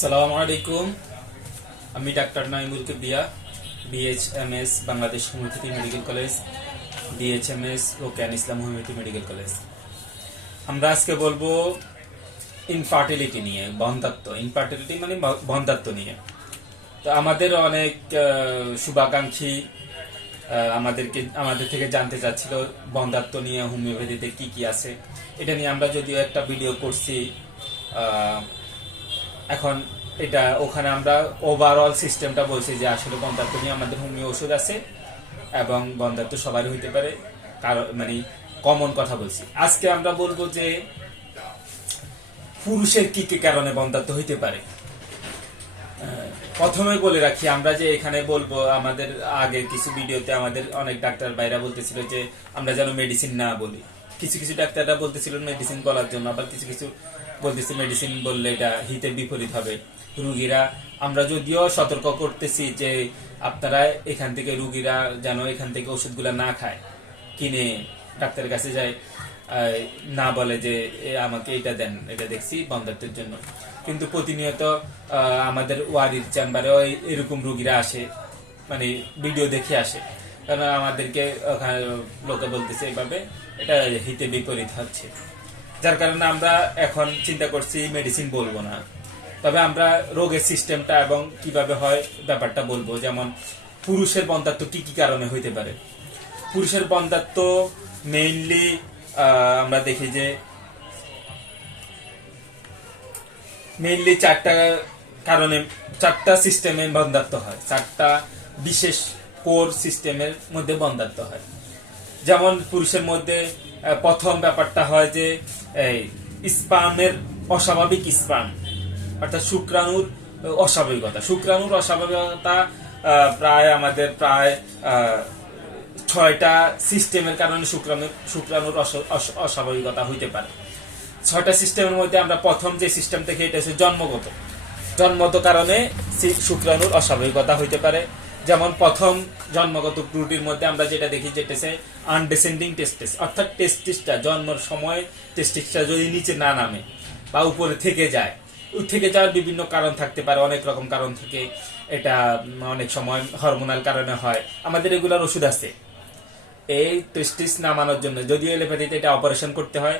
সালামু আলাইকুম। আমি doctor Naimul Kibria, BHMS Bangladesh homeopathy medical college, BHMS রোকেয়ান ইসলাম হোমিওপ্যাথি মেডিকেল কলেজ। আমরা আজকে বলবো ইনফার্টিলিটি নিয়ে, বন্ধ্যাত্ব। ইনফার্টিলিটি মানে বন্ধ্যাত্ব নিয়ে। তো আমাদের অনেক শুভাকাঙ্ক্ষী আমাদের থেকে জানতে চাচ্ছিল বন্ধ্যাত্ব নিয়ে হোমিওপ্যাথিতে কি কি আছে। এটা নিয়ে আমরা যদিও একটা ভিডিও করছি। এখন এটা ওখানে আমরা ওভারঅল সিস্টেমটা বলছি যে আসলে বন্ধ্যাত্ব নিয়ে আমাদের হোমিও ওষুধ আছে এবং বন্ধ্যাত্ব সবারই হইতে পারে, কারণ মানে কমন কথা বলছি। আজকে আমরা বলবো যে পুরুষের কি কি কারণে বন্ধ্যাত্ব হইতে পারে। প্রথমে বলে রাখি, আমরা যে এখানে বলবো, আমাদের আগের কিছু ভিডিওতে আমাদের অনেক ডাক্তার ভাইরা বলতেছিল যে আমরা যেন মেডিসিন না বলি। কিছু কিছু ডাক্তাররা বলতেছিল মেডিসিন বলার জন্য, আবার কিছু কিছু বলতেছে মেডিসিন বললে এটা হিতের বিপরীত হবে রুগীরা। আমরা যদিও সতর্ক করতেছি যে আপনারা এখান থেকে, রুগীরা যেন এখান থেকে ওষুধগুলা না খায়, কিনে ডাক্তারের কাছে যায়, না বলে যে আমাকে এটা দেন, এটা দেখছি বন্ধ্যাত্বের জন্য। কিন্তু প্রতিনিয়ত আমাদের ওয়ারির চেম্বারে এরকম রুগীরা আসে, মানে ভিডিও দেখে আসে, কারণ আমাদেরকে ওখানে লোকে বলতেছে এইভাবে, এটা হিতে বিপরীত হচ্ছে। যার কারণে আমরা এখন চিন্তা করছি মেডিসিন বলবো না, তবে আমরা রোগের সিস্টেমটা এবং কিভাবে হয় ব্যাপারটা বলবো। যেমন পুরুষের বন্ধ্যাত্ব কি কি কারণে হইতে পারে। পুরুষের বন্ধ্যাত্ব মেইনলি আমরা দেখি যে মেইনলি চারটা কারণে, চারটা সিস্টেমে বন্ধ্যাত্ব হয়, চারটা বিশেষ কোর সিস্টেমের মধ্যে বন্ধ্যাত্ব হয়। যেমন পুরুষের মধ্যে প্রথম ব্যাপারটা হয় যে স্পার্মের অস্বাভাবিক স্পার্ম, অর্থাৎ শুক্রাণুর অস্বাভাবিকতা। শুক্রাণুর অস্বাভাবিকতা আমাদের প্রায় 6টা সিস্টেমের কারণে শুক্রাণুর অস্বাভাবিকতা হইতে পারে। 6টা সিস্টেমের মধ্যে আমরা প্রথম যে সিস্টেম থেকে, এটা হচ্ছে জন্মগত কারণে শুক্রাণুর অস্বাভাবিকতা হইতে পারে। যেমন প্রথম জন্মগত ত্রুটির মধ্যে আমরা যেটা দেখি, যেটা হচ্ছে আনডেসেন্ডিং টেস্টিস, অর্থাৎ টেস্টিসটা জন্মের সময় টেস্টিসটা যদি নিচে না নামে বা উপরে থেকে যায়। থেকে যাওয়ার বিভিন্ন কারণ থাকতে পারে, অনেক রকম কারণ থেকে। এটা অনেক সময় হরমোনাল কারণে হয়। আমাদের এগুলার ওষুধ আছে এই টেস্টিস নামানোর জন্য। যদিও এলোপ্যাথিতে এটা অপারেশন করতে হয়,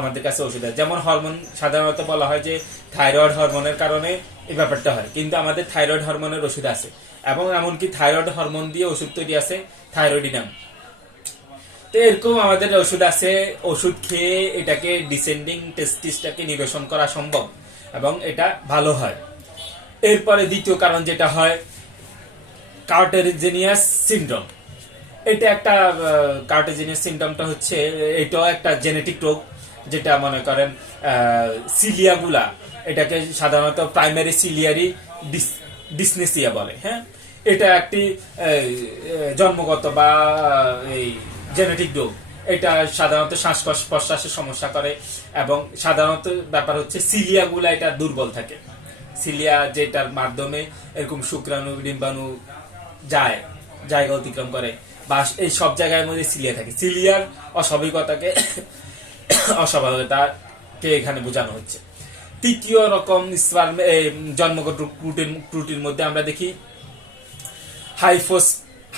আমাদের কাছে ওষুধ আছে। যেমন হরমোন সাধারণত বলা হয় যে থাইরয়েড হরমোনের কারণে এই ব্যাপারটা হয়, কিন্তু আমাদের থাইরয়েড হরমোনের ওষুধ আছে, এবং এমনকি থাইরয়েড হরমোন দিয়ে ওষুধ তৈরি আছে, থাইরয়েডিনাম। তো এরকম আমাদের ওষুধ আছে। ওষুধ খেয়ে এটাকে ডিসেন্ডিং টেস্টিসটাকে নিরসন করা সম্ভব এবং এটা ভালো হয়। এরপরে দ্বিতীয় কারণ যেটা হয়, কার্টেজিনিয়াস সিনড্রোম। এটা একটা কার্টেজিনিয়াস সিনড্রোমটা হচ্ছে, এটাও একটা জেনেটিক রোগ, যেটা মনে করেন সিলিয়াগুলা, এটাকে সাধারণত প্রাইমারি সিলিয়ারি ডিসনেসিয়া বলে। হ্যাঁ, এটা একটি জন্মগত বা এই জেনেটিক রোগ। এটা সাধারণত শ্বাস প্রশ্বাসের সমস্যা করে, এবং সাধারণত ব্যাপার হচ্ছে সিলিয়াগুলা এটা দুর্বল থাকে। সিলিয়া যেটার মাধ্যমে এরকম শুক্রাণু ডিম্বাণু জায়গা অতিক্রম করে, বা এই সব জায়গার মধ্যে সিলিয়া থাকে। সিলিয়ার অস্বাভাবিকতাকে এখানে বোঝানো হচ্ছে। তৃতীয় রকম জন্মগত ত্রুটির মধ্যে আমরা দেখি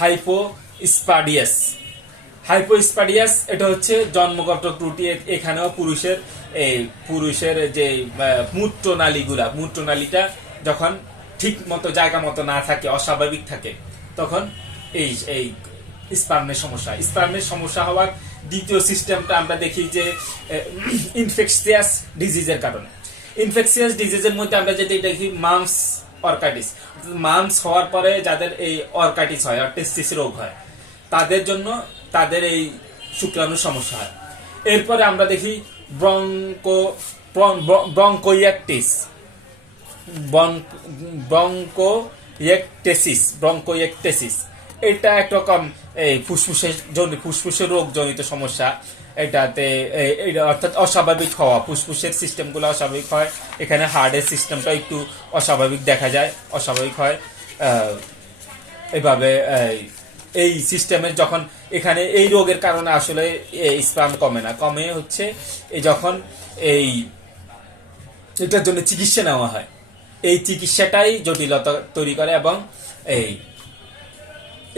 হাইপোস্পাডিয়াস। এটা হচ্ছে জন্মগত ত্রুটি। এখানেও পুরুষের যে মূত্রনালীটা যখন ঠিক মতো জায়গা মতো না থাকে, অস্বাভাবিক থাকে, তখন এই স্পার্মের সমস্যা হওয়ার দ্বিতীয় সিস্টেমটা আমরা দেখি যে ইনফেকশিয়াস ডিজিজের কারণে। ইনফেকশিয়াস ডিজিজের মধ্যে আমরা যেটা দেখি মাম্পস অর্কাইটিস। মাম্পস হওয়ার পরে যাদের এই অর্কাইটিস হয়, টেস্টিস রোগ হয়, তাদের জন্য তাদের এই শুক্রাণুর সমস্যা হয়। এরপরে আমরা দেখি ব্রঙ্কোয়েকটেসিস। এটা একরকম এই ফুসফুসের রোগ জনিত সমস্যা। এটাতে অর্থাৎ অস্বাভাবিক হওয়া, ফুসফুসের সিস্টেমগুলো অস্বাভাবিক হয়। এখানে হার্টের সিস্টেমটা একটু অস্বাভাবিক দেখা যায়, অস্বাভাবিক হয়। এভাবে এই সিস্টেমের যখন এখানে এই রোগের কারণে আসলে স্পার্ম কমে হচ্ছে যখন এটার জন্য চিকিৎসা নেওয়া হয়। এই চিকিৎসাটাই জটিলতা তৈরি করে এবং এই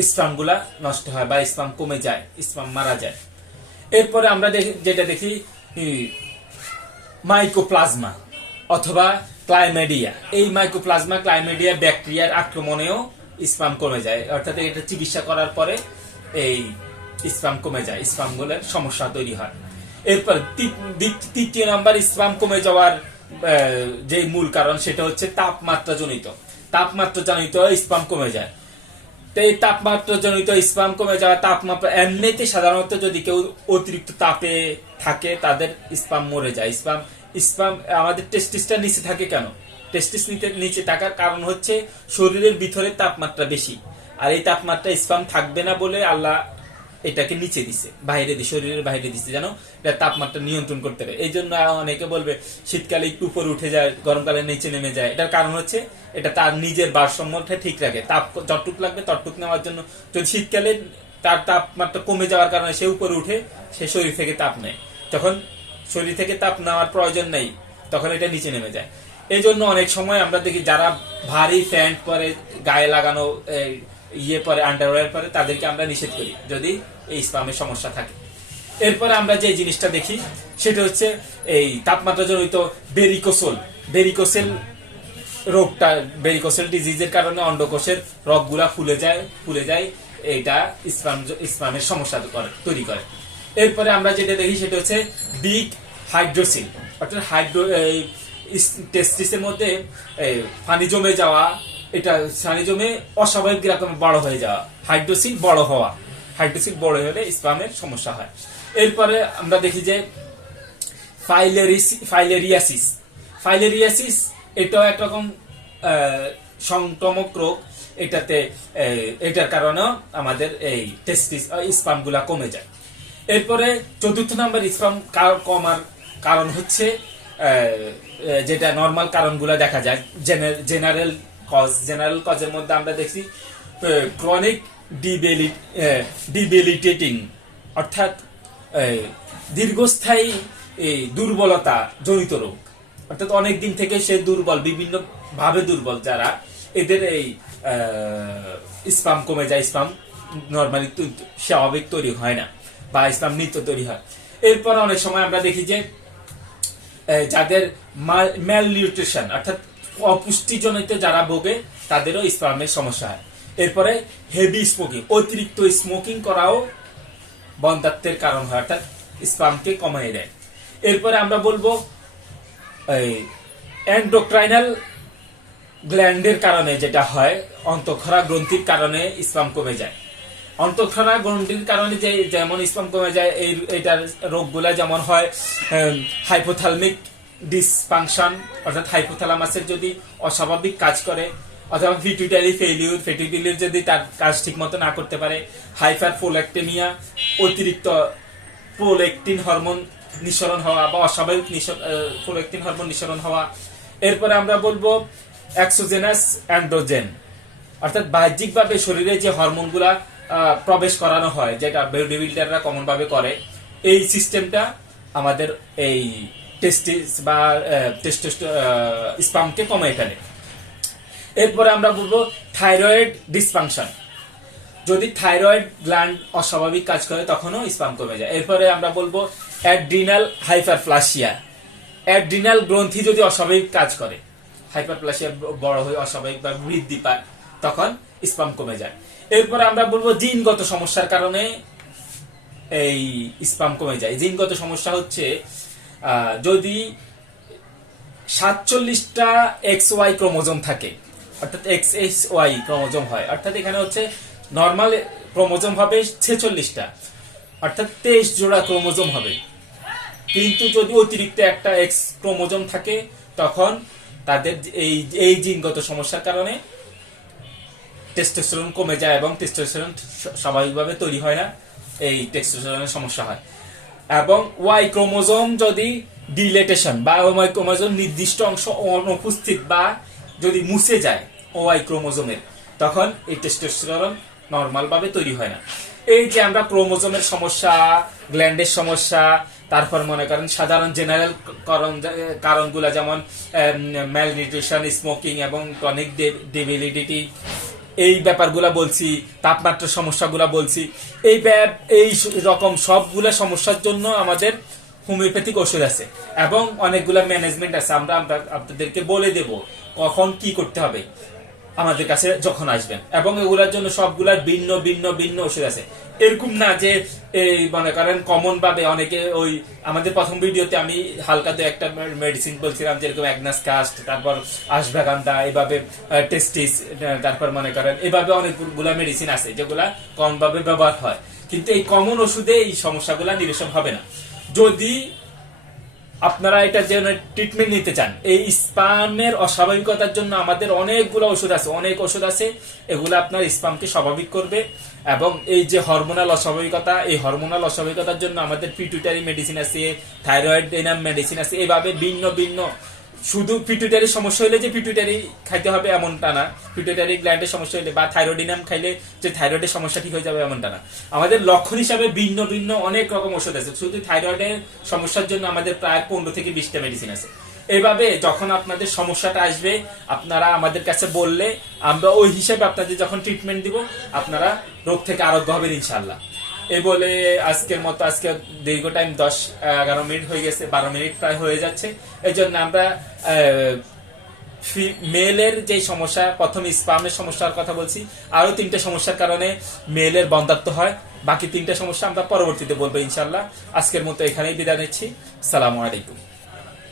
স্পাম গুলা নষ্ট হয় বা স্পাম কমে যায়, স্পাম মারা যায়। এরপরে আমরা যেটা দেখি মাইকোপ্লাজমা অথবা ক্লাইমেডিয়া। এই মাইকোপ্লাজমা ক্লাইমেডিয়া ব্যাকটেরিয়ার আক্রমণেও স্পাম কমে যায়, অর্থাৎ এটা চিকিৎসা করার পরে এই স্পাম কমে যায়, স্পাম গুলোর সমস্যা তৈরি হয়। এরপর তৃতীয় নাম্বার স্পাম কমে যাওয়ার যে মূল কারণ সেটা হচ্ছে তাপমাত্রা জনিত। তাপমাত্রা জনিত স্পাম কমে যায়। তো এই তাপমাত্রা জনিত স্পাম কমে যাওয়া, তাপমাত্রা এমনিতে সাধারণত যদি কেউ অতিরিক্ত তাপে থাকে তাদের স্পাম মরে যায়। স্পাম আমাদের টেস্টিসটা নিচে থাকে কেন? টেস্টিস নিচে থাকার কারণ হচ্ছে শরীরের ভিতরে তাপমাত্রা বেশি, আর এই তাপমাত্রা স্পাম থাকবে না বলে আল্লাহ এটাকে নিচে দিছে, বাইরে দিছে, শরীরের বাইরে দিছে যেন এটা তাপমাত্রা নিয়ন্ত্রণ করতে পারে। এই জন্য অনেকে বলবে শীতকালে একটু উপরে উঠে যায়, গরমকালে নিচে নেমে যায়। এটার কারণ হচ্ছে এটা তার নিজের ভারসাম্যটা ঠিক রাখে, তাপ যতটুক লাগবে ততটুক নেওয়ার জন্য। যদি শীতকালে তার তাপমাত্রা কমে যাওয়ার কারণে সে উপরে উঠে, সে শরীর থেকে তাপ নেয়, তখন শরীর থেকে তাপ নেওয়ার প্রয়োজন নেই, তখন এটা নিচে নেমে যায়। এই জন্য অনেক সময় আমরা দেখি যারা ভারী প্যান্ট পরে, গায়ে লাগানো ইয়ে পরে, আন্ডারওয়্যার পরে, তাদেরকে আমরা নিষেধ করি যদি এই স্পামের সমস্যা থাকে। এরপরে আমরা যে জিনিসটা দেখি সেটা হচ্ছে এই তাপমাত্রা জনিত বেরিকোসেল রোগটা, বেরিকোসেল ডিজিজের কারণে অন্ডকোষের রগগুলা ফুলে যায়, এটা স্পামের সমস্যা তৈরি করে। এরপরে আমরা যেটা দেখি সেটা হচ্ছে বিগ হাইড্রোসিল, অর্থাৎ টেস্টিসের মধ্যে পানি জমে যাওয়া, এটা পানি জমে অস্বাভাবিক রকম বড় হয়ে যাওয়া, হাইড্রোসিল বড় হলে স্পামের সমস্যা হয়। এরপরে আমরা দেখি যে ফাইলেরিয়াসিস এটাও একরকম সংক্রামক রোগ। এটার কারণেও আমাদের এই টেস্টিস স্পাম গুলা কমে যায়। এরপরে চতুর্থ নাম্বার স্পাম কমার কারণ হচ্ছে যেটা নর্মাল কারণগুলো দেখা যায়, জেনারেল কজের মধ্যে আমরা দেখছি ক্রনিক ডিবিলিটেটিং, অর্থাৎ দীর্ঘস্থায়ী দুর্বলতা জনিত রোগ, অর্থাৎ অনেক দিন থেকে সে দুর্বল, বিভিন্ন ভাবে দুর্বল যারা, এদের এই স্পাম কমে যায়, স্পাম নর্মালি স্বাভাবিক তৈরি হয় না বা স্পাম নিত্য তৈরি হয়। এরপর অনেক সময় আমরা দেখি যে যাদের ম্যালনিউট্রিশন অর্থাৎ অপুষ্টিজনিত যারা ভোগে তাদেরও স্পামের সমস্যা হয়। এরপরে হেভি স্মোকিং, অতিরিক্ত স্মোকিং করাও বন্ধ্যাত্বের কারণ হয়, অর্থাৎ স্পামকে কমিয়ে দেয়। এরপরে আমরা বলবো এন্ডোক্রাইনাল গ্ল্যান্ডের কারণে যেটা হয়, অন্তঃক্ষরা গ্রন্থির কারণে স্পাম কমে যায়। অন্তঃক্ষরা গ্রন্থির কারণে যেমন স্পাম কমে যায়, এইটার রোগগুলা যেমন হয় হাইপোথ্যালামিক ডিসফাংশন, অর্থাৎ হাইপোথ্যালামাসের যদি অস্বাভাবিক কাজ করে, অথবা ফেটিলিউর যদি তার কাজ ঠিক মতো না করতে পারে, হাইপারপ্রোল্যাক্টেমিয়া, অতিরিক্ত প্রোলেকটিন হরমোন নিঃসরণ হওয়া বা অস্বাভাবিক প্রোলেকটিন হরমোন নিঃসরণ হওয়া। এরপরে আমরা বলবো এক্সোজেনাস অ্যান্ড্রোজেন, অর্থাৎ বাহ্যিকভাবে শরীরে যে হরমোনগুলা প্রবেশ করানো হয়, যেটা বডি বিল্ডাররা কমন ভাবে করে, এই সিস্টেমটা আমাদের এই টেস্টিস বা স্পামকে কমায় ফেলে। এরপরে আমরা বলবো থাইরয়েড ডিসফাংশন, যদি থাইরয়েড গ্ল্যান্ড অস্বাভাবিক কাজ করে তখনও স্পাম কমে যায়। এরপরে আমরা বলবো অ্যাড্রিনাল হাইপারপ্লাসিয়া, অ্যাড্রিনাল গ্রন্থি যদি অস্বাভাবিক কাজ করে, হাইপারপ্লাসিয়া বড় হয়ে অস্বাভাবিক বা বৃদ্ধি পায়, তখন স্পাম কমে যায়। এরপরে আমরা বলবো জিনগত সমস্যার কারণে এই স্পাম কমে যায়। জিনগত সমস্যা হচ্ছে যদি 47টা XY ক্রোমোজোম থাকে, অর্থাৎ XXY ক্রোমোজোম হয়, অর্থাৎ এখানে হচ্ছে নর্মাল ক্রোমোজোম হবে 46টা, অর্থাৎ 23 জোড়া ক্রোমোজোম হবে। কিন্তু যদি অতিরিক্ত একটা X ক্রোমোজোম থাকে, তখন তাদের এই জিনগত সমস্যার কারণে টেস্টোস্টেরন কমে যায় এবং টেস্টোস্টেরন স্বাভাবিকভাবে তৈরি হয় না, এই টেস্টোস্টেরনের সমস্যা হয়। এবং ওয়াই ক্রোমোজোম যদি ডিলেটেশন বা ওয়াই ক্রোমোজোম নির্দিষ্ট অংশ অনুপস্থিত বা যদি মুছে যায় ওয়াই ক্রোমোজোমের, তখন এই টেস্টোস্টেরন নরমাল ভাবে তৈরি হয় না। এই যে আমরা ক্রোমোজোমের সমস্যা, গ্ল্যান্ডের সমস্যা, তারপর মনে করেন সাধারণ জেনারেল কারণগুলো যেমন ম্যালনিউট্রিশন, স্মোকিং এবং ক্রনিক ডিবিলিটি, এই ব্যাপারগুলা বলছি, তাপমাত্রার সমস্যাগুলা বলছি। এই রকম সবগুলা সমস্যার জন্য আমাদের হোমিওপ্যাথিক ওষুধ আছে এবং অনেকগুলা ম্যানেজমেন্ট আছে। আমরা আপনাদেরকে বলে দেব কখন কি করতে হবে আমাদের কাছে যখন আসবেন, এবং এগুলোর জন্য সবগুলার ভিন্ন ভিন্ন ভিন্ন ওষুধ আছে। এরকম না যে এই মনে করেন কমন ভাবে অনেকে ওই আমাদের প্রথম ভিডিওতে আমি হালকা তো একটা মেডিসিন বলছিলাম, যেরকম অ্যাগনাস কাস্ট, তারপর আশভাগান্দা, এইভাবে টেস্টিস, তারপর মনে করেন এভাবে অনেকগুলা মেডিসিন আছে যেগুলা কম ভাবে ব্যবহার হয়, কিন্তু এই কমন ওষুধে এই সমস্যাগুলা নিরসন হবে না। যদি আপনারা এটা যে ট্রিটমেন্ট নিতে চান, এই স্পামের অস্বাভাবিকতার জন্য আমাদের অনেকগুলো ওষুধ আছে, অনেক ওষুধ আছে, এগুলো আপনার স্পামকে স্বাভাবিক করবে। এবং এই যে হরমোনাল অস্বাভাবিকতা, এই হরমোনাল অস্বাভাবিকতার জন্য আমাদের পিটুইটারি মেডিসিন আছে, থাইরয়েড মেডিসিন আছে, এইভাবে ভিন্ন ভিন্ন। শুধু পিটুইটারি সমস্যা হলে যে পিটুইটারি খাইতে হবে এমনটা না, পিটুইটারি গ্ল্যান্ডের সমস্যা হলে বা থাইরয়েডিনাম খাইলে যে থাইরয়েডের সমস্যা ঠিক হয়ে যাবে এমনটা না। আমাদের লক্ষণ হিসাবে ভিন্ন ভিন্ন অনেক রকম ওষুধ আছে। শুধু থাইরয়েডের সমস্যার জন্য আমাদের প্রায় 15 থেকে 20টা মেডিসিন আছে। এইভাবে যখন আপনাদের সমস্যাটা আসবে আপনারা আমাদের কাছে বললে আমরা ওই হিসাবে আপনাদের যখন ট্রিটমেন্ট দিব আপনারা রোগ থেকে আরোগ্য হবেন ইনশাআল্লাহ। এই বলে আজকের মতো, আজকে দীর্ঘ টাইম 10-11 মিনিট হয়ে গেছে, 12 মিনিট প্রায় হয়ে যাচ্ছে। এই জন্য আমরা মেলের যে সমস্যা, প্রথমে স্পামের সমস্যার কথা বলছি, আরো 3টা সমস্যার কারণে মেলের বন্ধ্যাত্ব হয়। বাকি 3টা সমস্যা আমরা পরবর্তীতে বলবো ইনশাআল্লাহ। আজকের মতো এখানেই বিদায় নিচ্ছি। আসসালামু আলাইকুম।